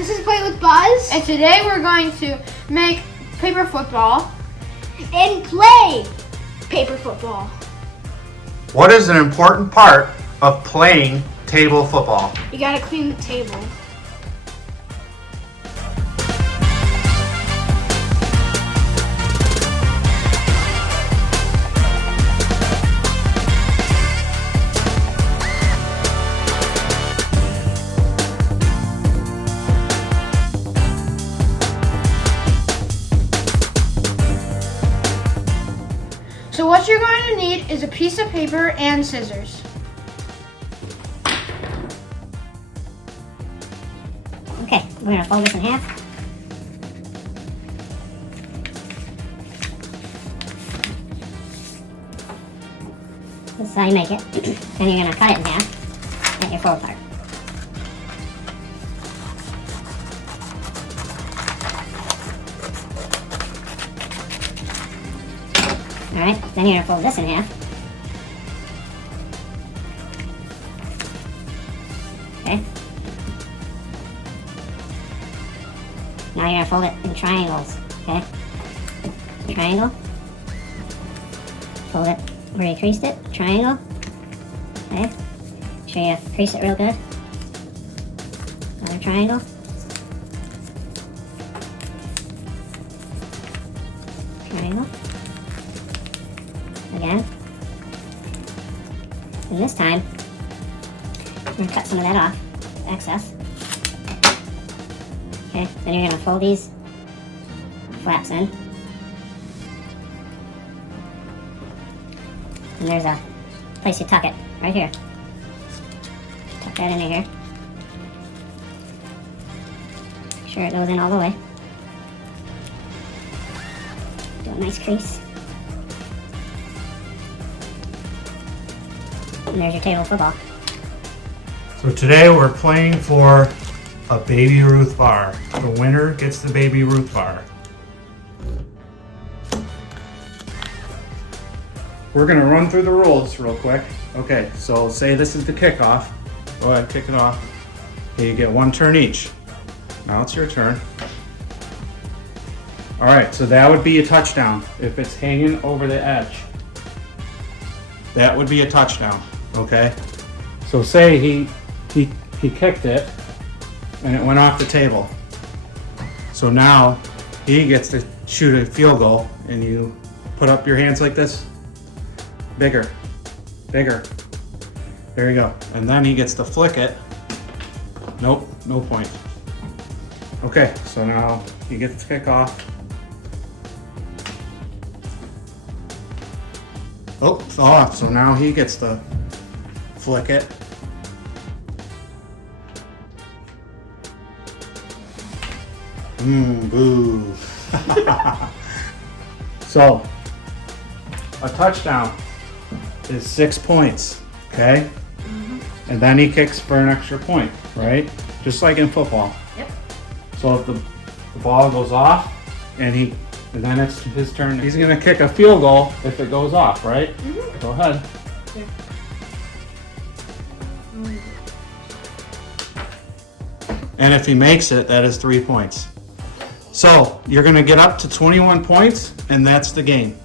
This is Play with Buzz. And today we're going to make paper football. And play paper football. What is an important part of playing table football? You gotta clean the table. So what you're going to need is a piece of paper and scissors. Okay, we're gonna fold this in half. This is how you make it. Then you're gonna cut it in half at your fold part. Alright, then you're gonna fold this in half. Okay. Now you're gonna fold it in triangles, okay? Triangle. Fold it where you creased it, triangle. Okay. Make sure you crease it real good. Another triangle. Triangle. Again. And this time, we're gonna cut some of that off, excess. Okay, then you're gonna fold these flaps in. And there's a place you tuck it, right here. Tuck that into here. Make sure it goes in all the way. Do a nice crease. And there's your table football. So today we're playing for a Baby Ruth bar. The winner gets the Baby Ruth bar. We're gonna run through the rules real quick. Okay, so say this is the kickoff. Go ahead, kick it off. Okay, you get one turn each. Now it's your turn. All right, so that would be a touchdown if it's hanging over the edge. That would be a touchdown, okay? So say he kicked it and it went off the table. So now he gets to shoot a field goal and you put up your hands like this. Bigger, bigger. There you go. And then he gets to flick it. Nope, no point. Okay, so now he gets to kick off. Oh, fell off. So now he gets to flick it. Boo. So, a touchdown is 6 points, okay? And then he kicks for an extra point, right? Just like in football. Yep. So if the ball goes off and then it's his turn, he's gonna kick a field goal if it goes off, right? Go ahead. And if he makes it, that is 3 points. So you're gonna get up to 21 points and that's the game.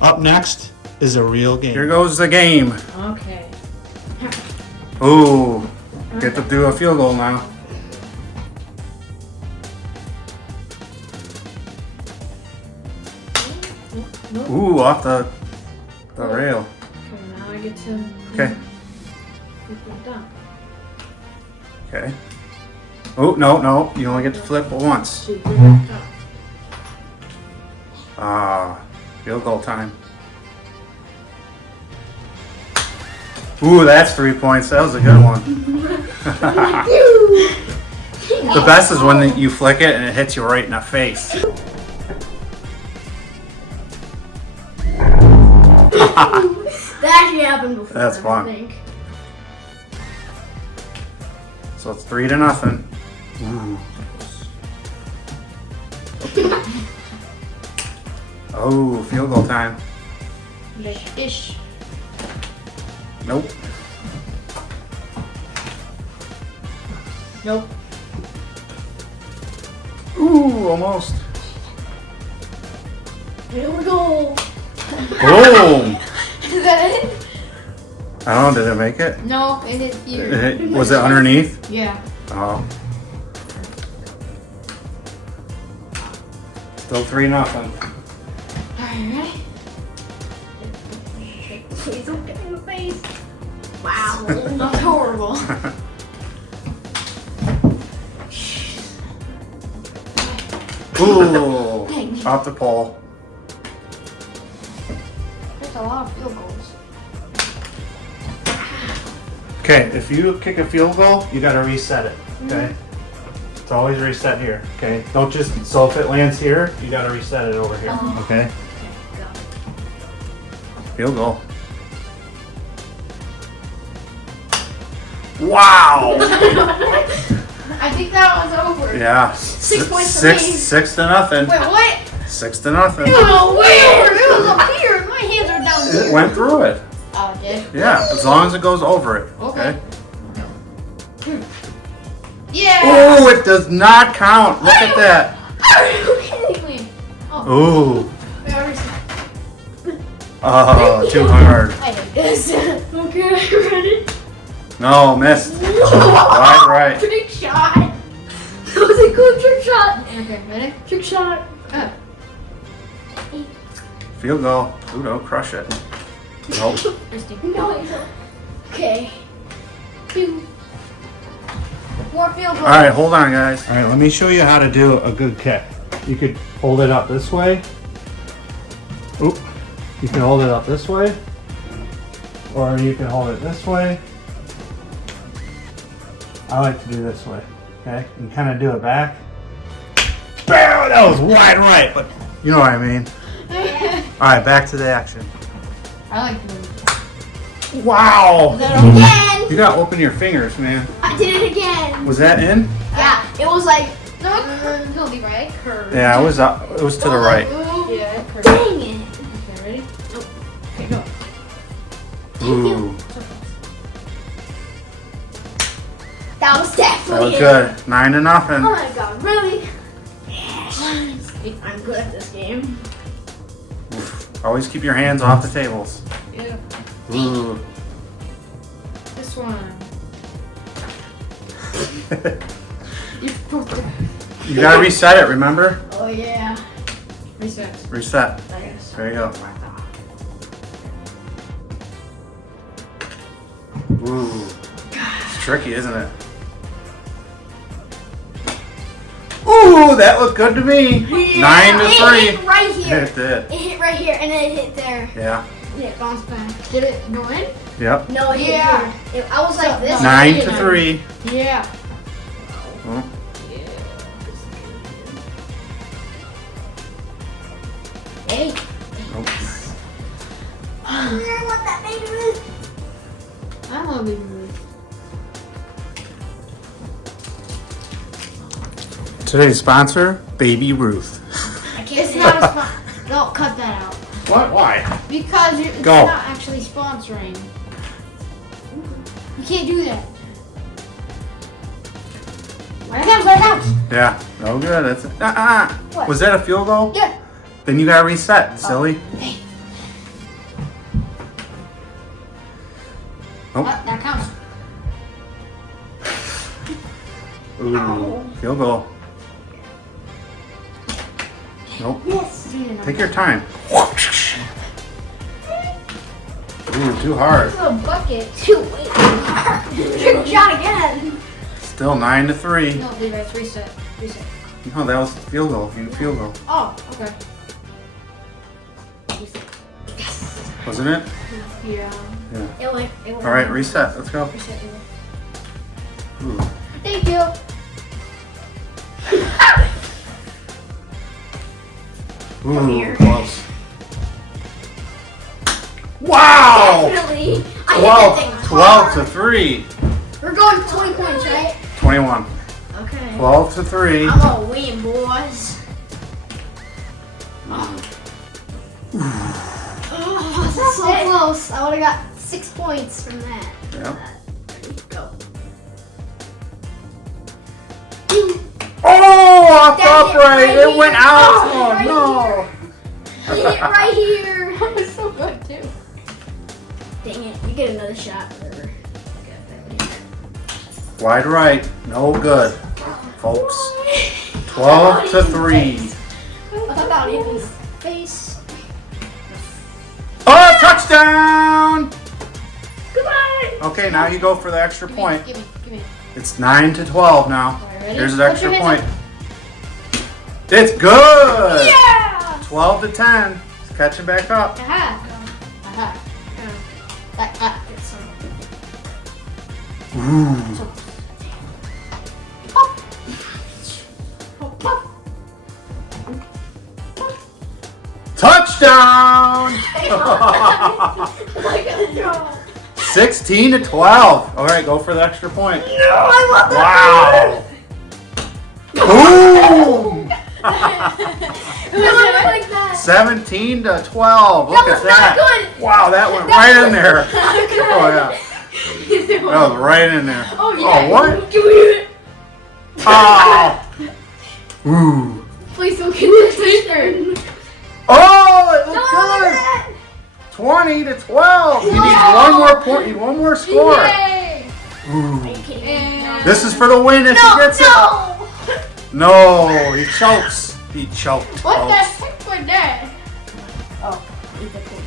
Up next is a real game. Here goes the game. Okay. Ooh, get to do a field goal now. Ooh, off the rail. Okay, now I get to Okay. flip it down. Okay. Oh, no, you only get to flip it once. So you bring it up. Ah, field goal time. Ooh, that's 3 points. That was a good one. The best is when you flick it and it hits you right in the face. That actually happened before. That's fun. I think. So it's 3-0. Ooh. Oh, field goal time. Ish. Nope. Nope. Ooh, almost. Here we go. Boom. Is that it? I don't know, did it make it? No, it hit here. Was it underneath? Yeah. Oh. Still 3-0. Alright, ready? Please don't get in the face. Wow. That's horrible. Ooh, off the pole. That's a lot of field goals. Okay, if you kick a field goal, you gotta reset it, okay? It's always reset here, okay? Don't just, so if it lands here, you gotta reset it over here, okay? Field goal. Wow! I think that was over. Yeah. 6 points for me. 6 to nothing. Wait, what? 6 to nothing. Oh, where? It was up here. My hands are down It here. went through it. Oh, it did? Yeah, as long as it goes over it, okay? Yeah. Oh, it does not count. Look at that. Ooh. Oh, too hard. I hate this. Okay, ready? No, missed. Right. Trick shot. That was a cool trick shot. Okay, ready? Trick shot. Field goal. Udo, crush it. Nope. No. Okay. 2. More field goals. All right, hold on, guys. All right, let me show you how to do a good kick. You could hold it up this way. Oop. You can hold it up this way. Or you can hold it this way. I like to do this way. Okay? And kind of do it back. Bam! That was wide right, but you know what I mean. All right, back to the action. I like to. Wow! Again. You gotta open your fingers, man. I did it again. Was that in? Yeah. It was like. No, it could be right. Curve. Yeah, it was up. It was to the right. Yeah, curve. Dang it. Okay, ready? Okay, go. Ooh, That was that definitely was it. good. 9 to nothing. Oh my god, really? Yes. I'm good at this game. Always keep your hands off the tables. Yeah. Ooh. This one. You're supposed to You gotta reset it, remember? Oh yeah. reset. Reset. There you go. Ooh. It's tricky, isn't it? Ooh, that looked good to me. 9 to 3. It hit right here. It did. It hit right here and then it hit there. Yeah. And it bounced back. Did it go in? Yep. No, it hit Yeah. here. I was like this. 9 to 3. Yeah. Oh. Hey. Nope. I want that baby Ruth. I love Baby Ruth. Today's sponsor, Baby Ruth. I can't It's say not it. a sponsor. No, cut that out. What? Why? Because it's Go. not actually sponsoring. You can't do that. I can't play that. Yeah. No good. That's What? Was that a field goal? Yeah. Then you gotta reset, silly. Oh. That counts. Ooh. Field goal. Nope. Yes. Take your time. Ooh, too hard. It's a bucket. Too late. Trick shot again. Still 9 to 3. No, Levi, it's reset. Reset. No, that was field goal. Field goal. Oh, okay. Wasn't it? Yeah. Yeah. It went. It went. All right, reset. Let's go. Reset. Ooh. Thank you. Ooh, here. close. Wow! Definitely. I hit that thing 12 to hard. 3. We're going to 20 points, right? 21. Okay. 12 to 3. I'm gonna win, boys. Oh, this is so close. I would have got 6 points from that. Yep. Go. Oh, off the upright. It went out. Oh, Oh right no. Hit it right here. That was so good too. Dang it. You get another shot. Whatever. Wide right. No good, folks. 12 to 3. What about his face? Oh, touchdown! Goodbye. Okay, now you go for the extra point. Give me. It's 9 to 12 now. Alright, ready? Here's an Put extra your point. hands It's good! Yeah. 12 to 10. It's catching back up. Aha. Like, Ooh. Touchdown! Oh my God, no. 16 to 12. All right, go for the extra point. No, I want that. Wow! Boom! It was like that. 17 to 12. Look That at was that. not good. Wow, that went right in there. Oh yeah, Either one. that was right in there. Oh yeah. Oh what? Give me it. Oh! Ooh! Please don't get the turn. Oh, it No, looked look at good. that. 20 to 12. You need No. one more point. You need one more score. Yay! Ooh. Are you kidding me? And- This is for the win if No, he gets it. no. No, he chokes. He choked. What the folks. heck was that? Oh, eat the pig.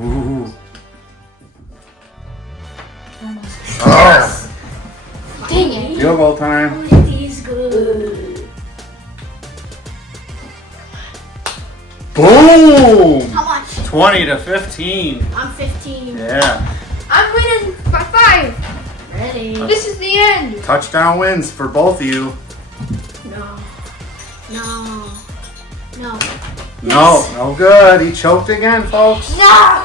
Ooh. Oh, Dang it. field goal time. Only these good. Boom! How much? 20 to 15. I'm 15. Yeah. I'm winning by 5. Ready? This is the end. Touchdown wins for both of you. No. No. No. No, no good. He choked again, folks. No.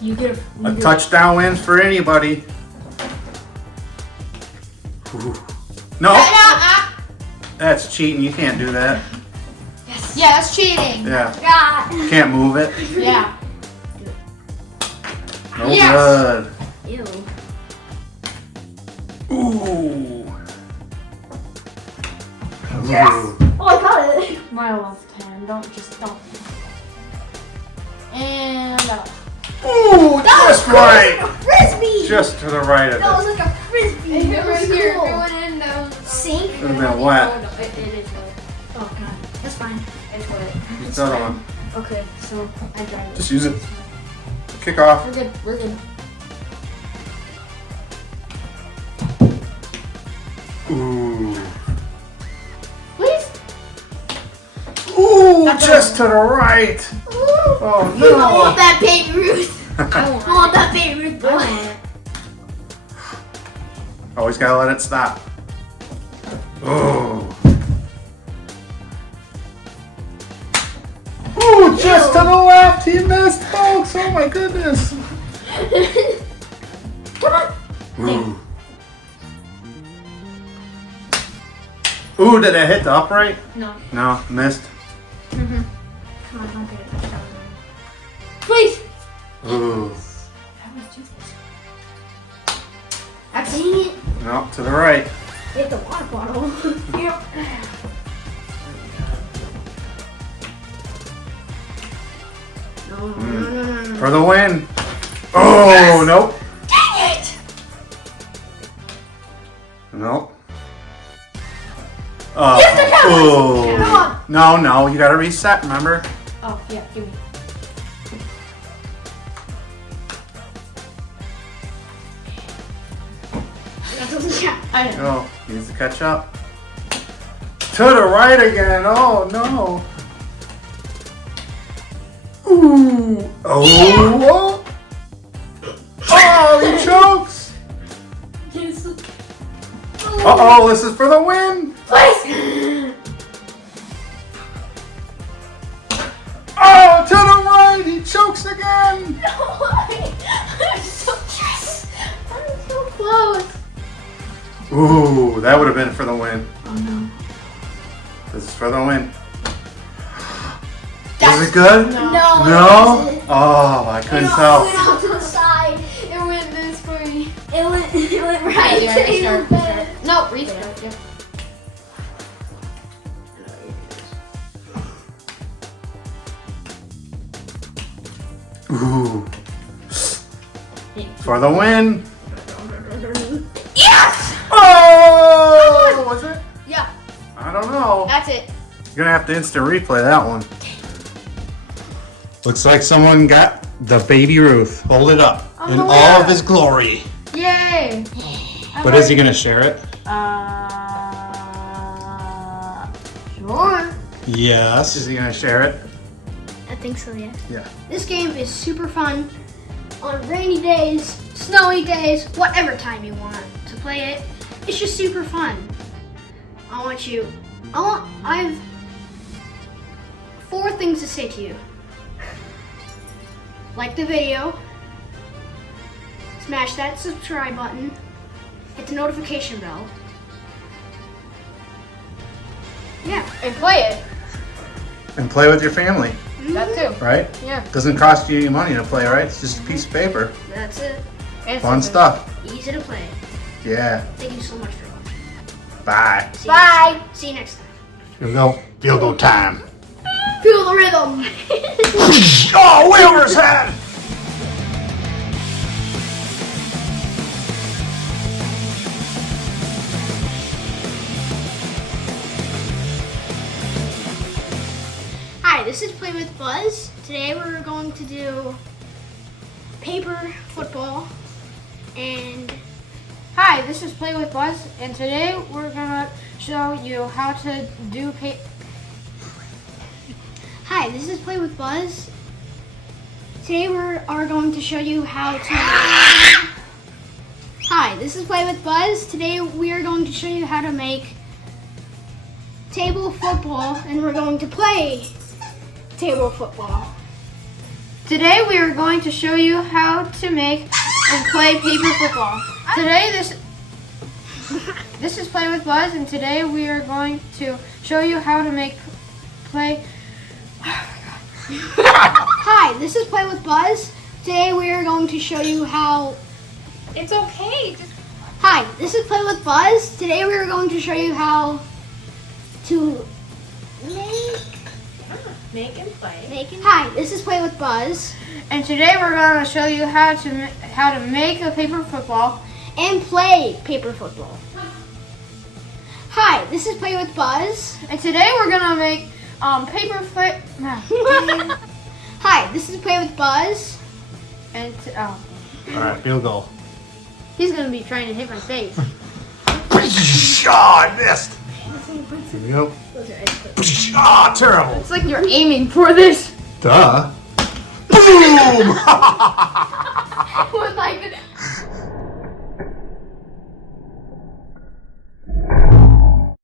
You get A touchdown wins for anybody. Ooh. No, that's cheating. You can't do that. Yeah, that's cheating. Yeah, God. can't move it. Yeah. No Yes. good. Ew. Ooh. Yes. Ooh. Oh, I got it. My left hand. Don't. And Ooh, just right. Like a frisbee. Just to the right of That was it. like a frisbee. That was cool. going in though. Sink. It would have been wet. It is wet. Oh God. That's fine. It's wet. Use the other one. Okay. So I drive it. Just use it. Kick off. We're good. We're good. Ooh. Please. Ooh, just to the right. Oh I want no. that Babe Ruth. I I want want that Babe Ruth boy. it. Always gotta let it stop. Ooh. Ooh, just to the left. He missed, folks. Oh my goodness. Come on. Ooh. Ooh, did it hit the upright? No. No, missed. Come on, don't get it. Please. Ooh. How do I do this? I'm seeing it. No, to the right. Hit the water bottle. Yep. No. For the win. Oh, nope. Dang it! Nope. Oh. Come on. No, no, you gotta reset, remember? Oh yeah, give me. That doesn't count. I know. Oh, needs to catch up. To the right again. Oh no. Ooh. Oh. Oh, he chokes. Yes. Uh-oh, this is for the win. Please. Oh, to the right. He chokes again. I'm so yes. I'm so close. Ooh, that would have been for the win. Oh no. This is for the win. Was it good? No. No? It wasn't. Oh, I couldn't It tell. went off to the side. It went this way. It went right Yeah, to the start. bed. No, restart. Yeah. Ooh. For the win. Yes! Oh, was it? Yeah, I don't know. that's it. You're gonna have to instant replay that one. Looks like someone got the Baby Ruth. Hold it up in all of his glory. Yay! But is he gonna share it? Sure. Yes. Is he gonna share it? I think so, yeah. Yeah. This game is super fun on rainy days, snowy days, whatever time you want to play it. It's just super fun. I have 4 things to say to you. Like the video, smash that subscribe button, hit the notification bell. Yeah, and play it. And play with your family, That too. right? Yeah. Doesn't cost you any money to play, right? It's just a piece of paper. That's it. Fun stuff. Easy to play. Yeah. Thank you so much for watching. Bye. See you next time. Here we go. Field goal time. Feel the rhythm. Oh, way over his head! Hi, this is Play with Buzz. Today we're going to do paper football and Hi, this is Play with Buzz, and today we're gonna show you how to do Hi, this is Play with Buzz. Today we are going to show you how to Hi, this is Play with Buzz. Today we are going to show you how to make table football and we're going to play table football. Today we are going to show you how to make and play paper football. Today this is Play with Buzz, and today we are going to show you how to play. Hi, this is Play with Buzz. Today we are going to show you how. It's okay. Hi, this is Play with Buzz. Today we are going to show you how to Make and play. Hi, this is Play with Buzz And today we're going to show you how to make a paper football. and play paper football. Hi, this is Play with Buzz. And today we're gonna make paper foot. Hi, this is Play with Buzz. And All right, field goal. he's gonna be trying to hit my face. Oh, I missed. Here we go. Ah, terrible. It's like you're aiming for this. Duh. Boom! With like